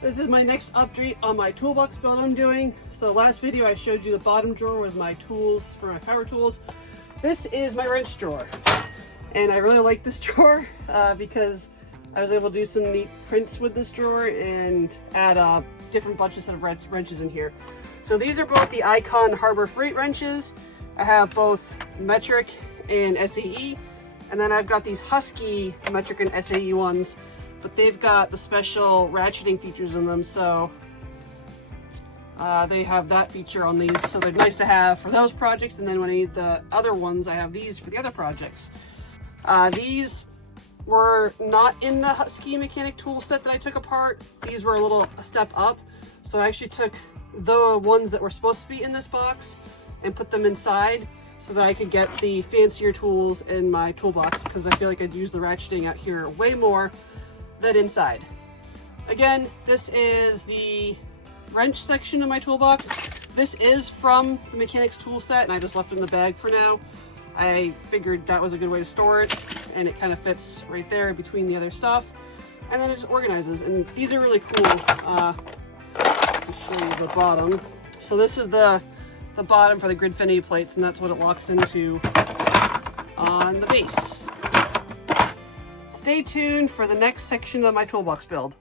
This is my next update on my toolbox build I'm doing. So last video I showed you the bottom drawer with my tools for my power tools. This is my wrench drawer. And I really like this drawer because I was able to do some neat prints with this drawer and add different bunches of wrenches in here. So these are both the Icon Harbor Freight wrenches. I have both metric and SAE. And then I've got these Husky metric and SAE ones, but they've got the special ratcheting features in them, so they have that feature on these, so they're nice to have for those projects. And then when I need the other ones, I have these for the other projects. These were not in the Husky mechanic tool set that I took apart. These were a step up, so I actually took the ones that were supposed to be in this box and put them inside so that I could get the fancier tools in my toolbox, because I feel like I'd use the ratcheting out here way more than inside. Again, this is the wrench section of my toolbox. This is from the mechanics tool set and I just left it in the bag for now. I figured that was a good way to store it, and it kind of fits right there between the other stuff, and then it just organizes. And these are really cool. I'll show you the bottom. So this is the bottom for the Gridfinity plates, and that's what it locks into on the base. Stay tuned for the next section of my toolbox build.